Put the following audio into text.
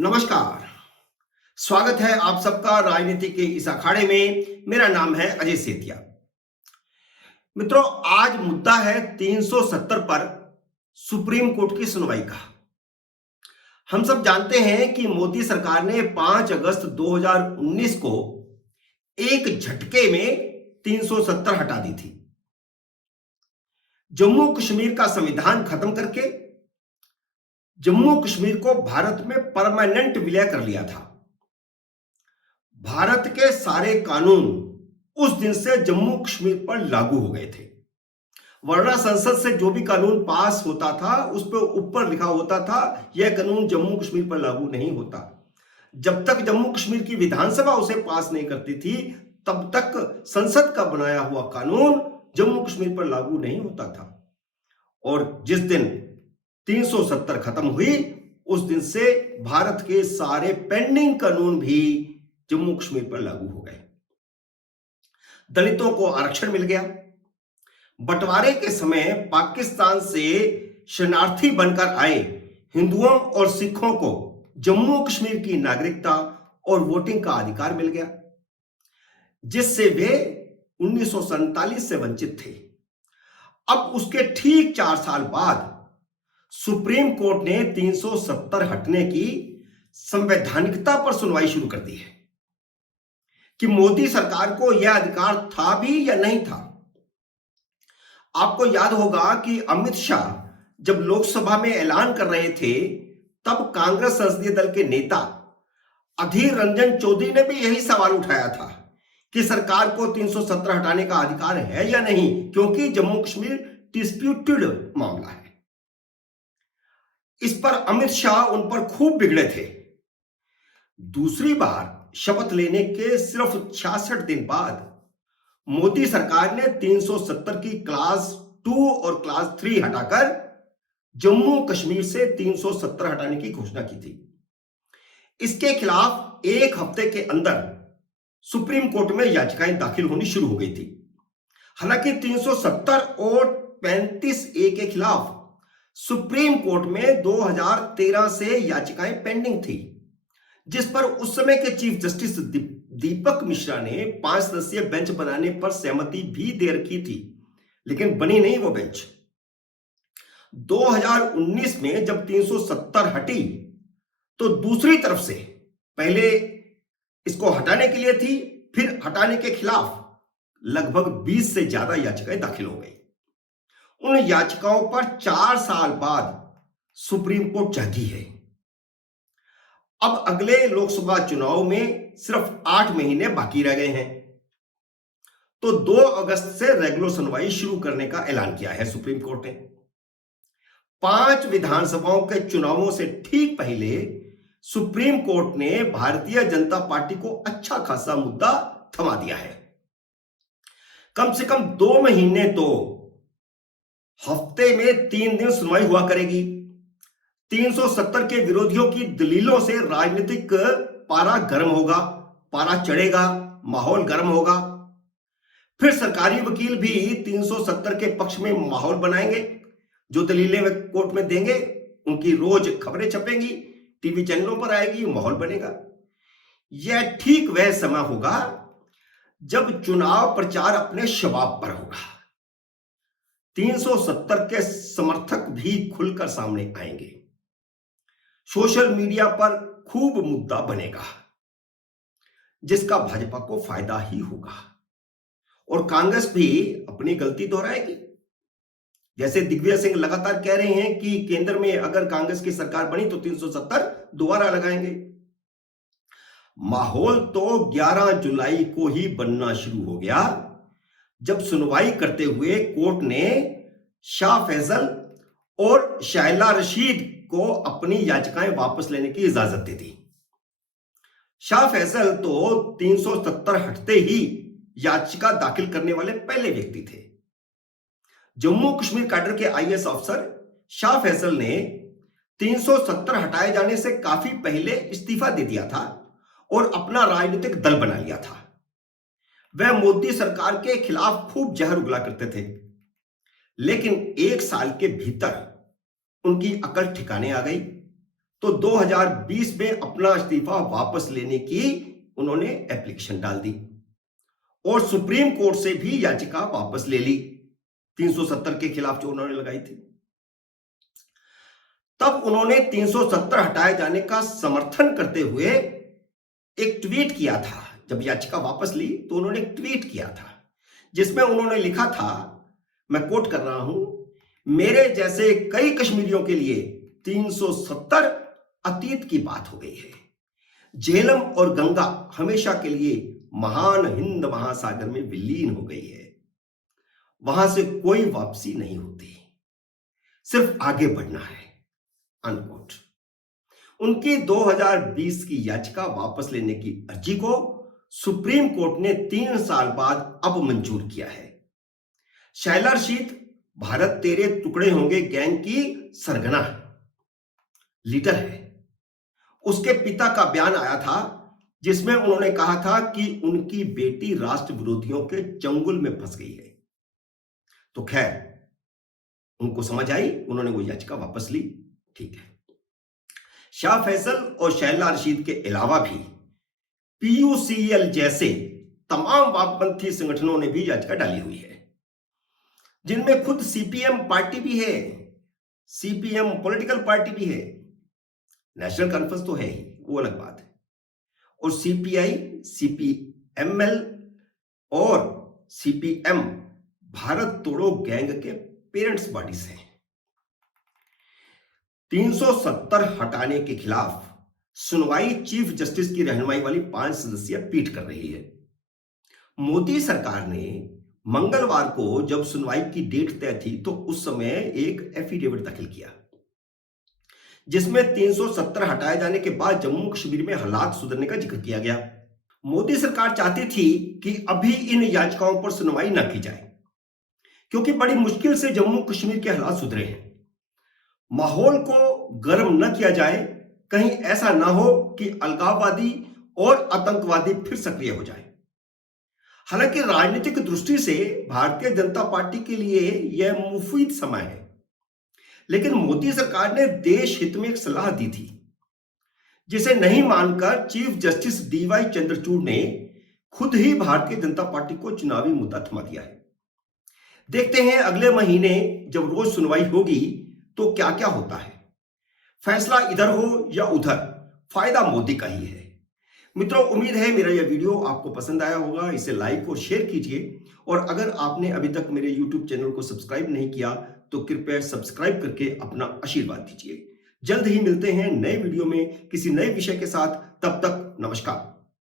नमस्कार। स्वागत है आप सबका राजनीति के इस अखाड़े में। मेरा नाम है अजय सेतिया। मित्रों, आज मुद्दा है 370 पर सुप्रीम कोर्ट की सुनवाई का। हम सब जानते हैं कि मोदी सरकार ने 5 अगस्त 2019 को एक झटके में 370 हटा दी थी। जम्मू कश्मीर का संविधान खत्म करके जम्मू कश्मीर को भारत में परमानेंट विलय कर लिया था। भारत के सारे कानून उस दिन से जम्मू कश्मीर पर लागू हो गए थे, वरना संसद से जो भी कानून पास होता था उस पर ऊपर लिखा होता था यह कानून जम्मू कश्मीर पर लागू नहीं होता। जब तक जम्मू कश्मीर की विधानसभा उसे पास नहीं करती थी तब तक संसद का बनाया हुआ कानून जम्मू कश्मीर पर लागू नहीं होता था। और जिस दिन 370 खत्म हुई उस दिन से भारत के सारे पेंडिंग कानून भी जम्मू कश्मीर पर लागू हो गए। दलितों को आरक्षण मिल गया। बंटवारे के समय पाकिस्तान से शरणार्थी बनकर आए हिंदुओं और सिखों को जम्मू कश्मीर की नागरिकता और वोटिंग का अधिकार मिल गया, जिससे वे 1947 से वंचित थे। अब उसके ठीक 4 साल बाद सुप्रीम कोर्ट ने 370 हटने की संवैधानिकता पर सुनवाई शुरू कर दी है कि मोदी सरकार को यह अधिकार था भी या नहीं था। आपको याद होगा कि अमित शाह जब लोकसभा में ऐलान कर रहे थे तब कांग्रेस संसदीय दल के नेता अधीर रंजन चौधरी ने भी यही सवाल उठाया था कि सरकार को 370 हटाने का अधिकार है या नहीं, क्योंकि जम्मू कश्मीर डिस्प्यूटेड मामला है। इस पर अमित शाह उन पर खूब बिगड़े थे। दूसरी बार शपथ लेने के सिर्फ 66 दिन बाद मोदी सरकार ने 370 की क्लास 2 और क्लास 3 हटाकर जम्मू कश्मीर से 370 हटाने की घोषणा की थी। इसके खिलाफ एक हफ्ते के अंदर सुप्रीम कोर्ट में याचिकाएं दाखिल होनी शुरू हो गई थी। हालांकि 370 और 35A के खिलाफ सुप्रीम कोर्ट में 2013 से याचिकाएं पेंडिंग थी, जिस पर उस समय के चीफ जस्टिस दीपक मिश्रा ने 5 सदस्यीय बेंच बनाने पर सहमति भी दे रखी थी, लेकिन बनी नहीं वो बेंच। 2019 में जब 370 हटी तो दूसरी तरफ से पहले इसको हटाने के लिए थी, फिर हटाने के खिलाफ लगभग 20 से ज्यादा याचिकाएं दाखिल हो गई। उन याचिकाओं पर 4 साल बाद सुप्रीम कोर्ट जागी है। अब अगले लोकसभा चुनाव में सिर्फ 8 महीने बाकी रह गए हैं, तो 2 अगस्त से रेगुलर सुनवाई शुरू करने का ऐलान किया है सुप्रीम कोर्ट ने। 5 विधानसभाओं के चुनावों से ठीक पहले सुप्रीम कोर्ट ने भारतीय जनता पार्टी को अच्छा खासा मुद्दा थमा दिया है। कम से कम 2 महीने तो हफ्ते में 3 दिन सुनवाई हुआ करेगी। 370 के विरोधियों की दलीलों से राजनीतिक पारा गर्म होगा, पारा चढ़ेगा, माहौल गर्म होगा। फिर सरकारी वकील भी 370 के पक्ष में माहौल बनाएंगे। जो दलीलें वे कोर्ट में देंगे उनकी रोज खबरें छपेंगी, टीवी चैनलों पर आएगी, माहौल बनेगा। यह ठीक वह समय होगा जब चुनाव प्रचार अपने शबाब पर होगा। 370 के समर्थक भी खुलकर सामने आएंगे। सोशल मीडिया पर खूब मुद्दा बनेगा, जिसका भाजपा को फायदा ही होगा। और कांग्रेस भी अपनी गलती दोहराएगी। जैसे दिग्विजय सिंह लगातार कह रहे हैं कि केंद्र में अगर कांग्रेस की सरकार बनी तो 370 दोबारा लगाएंगे। माहौल तो 11 जुलाई को ही बनना शुरू हो गया जब सुनवाई करते हुए कोर्ट ने शाह फैसल और शाइला रशीद को अपनी याचिकाएं वापस लेने की इजाजत दे दी। शाह फैसल तो 370 हटते ही याचिका दाखिल करने वाले पहले व्यक्ति थे। जम्मू कश्मीर कैडर के आईएएस अफसर शाह फैसल ने 370 हटाए जाने से काफी पहले इस्तीफा दे दिया था और अपना राजनीतिक दल बना लिया था। वह मोदी सरकार के खिलाफ खूब जहर उगला करते थे, लेकिन 1 साल के भीतर उनकी अकल ठिकाने आ गई। तो 2020 में अपना इस्तीफा वापस लेने की उन्होंने एप्लीकेशन डाल दी और सुप्रीम कोर्ट से भी याचिका वापस ले ली 370 के खिलाफ जो उन्होंने लगाई थी। तब उन्होंने 370 हटाए जाने का समर्थन करते हुए एक ट्वीट किया था। जब याचिका वापस ली तो उन्होंने एक ट्वीट किया था जिसमें उन्होंने लिखा था, मैं कोट कर रहा हूं, मेरे जैसे कई कश्मीरियों के लिए 370 अतीत की बात हो गई है। झेलम और गंगा हमेशा के लिए महान हिंद महासागर में विलीन हो गई है। वहां से कोई वापसी नहीं होती, सिर्फ आगे बढ़ना है, अनकोट। उनकी 2020 की याचिका वापस लेने की अर्जी को सुप्रीम कोर्ट ने 3 साल बाद अब मंजूर किया है। शैला रशीद भारत तेरे टुकड़े होंगे गैंग की सरगना लीडर है। उसके पिता का बयान आया था जिसमें उन्होंने कहा था कि उनकी बेटी राष्ट्र विरोधियों के चंगुल में फंस गई है। तो खैर, उनको समझ आई, उन्होंने वो याचिका वापस ली, ठीक है। शाह फैसल और शैला रशीद के अलावा भी पीयूसीएल जैसे तमाम वामपंथी संगठनों ने भी याचिका डाली हुई है, जिनमें खुद सीपीएम पार्टी भी है, सीपीएम पॉलिटिकल पार्टी भी है, नेशनल कॉन्फ्रेंस तो है ही, वो अलग बात है, और सीपीआई, सीपीएमएल और सीपीएम भारत तोड़ो गैंग के पेरेंट्स बॉडीज हैं। 370 हटाने के खिलाफ सुनवाई चीफ जस्टिस की रहनुमाई वाली 5 सदस्यीय पीठ कर रही है। मोदी सरकार ने मंगलवार को जब सुनवाई की डेट तय थी तो उस समय एक एफिडेविट दाखिल किया जिसमें 370 हटाए जाने के बाद जम्मू कश्मीर में हालात सुधरने का जिक्र किया गया। मोदी सरकार चाहती थी कि अभी इन याचिकाओं पर सुनवाई न की जाए क्योंकि बड़ी मुश्किल से जम्मू कश्मीर के हालात सुधरे हैं। माहौल को गर्म न किया जाए, कहीं ऐसा ना हो कि अलगाववादी और आतंकवादी फिर सक्रिय हो जाए। हालांकि राजनीतिक दृष्टि से भारतीय जनता पार्टी के लिए यह मुफीद समय है, लेकिन मोदी सरकार ने देश हित में एक सलाह दी थी जिसे नहीं मानकर चीफ जस्टिस डीवाई चंद्रचूड़ ने खुद ही भारतीय जनता पार्टी को चुनावी मुद्दा थमा दिया है। देखते हैं अगले महीने जब रोज सुनवाई होगी तो क्या क्या होता है। फैसला इधर हो या उधर, फायदा मोदी का ही है। मित्रों, उम्मीद है मेरा यह वीडियो आपको पसंद आया होगा। इसे लाइक और शेयर कीजिए, और अगर आपने अभी तक मेरे YouTube चैनल को सब्सक्राइब नहीं किया तो कृपया सब्सक्राइब करके अपना आशीर्वाद दीजिए। जल्द ही मिलते हैं नए वीडियो में किसी नए विषय के साथ। तब तक नमस्कार।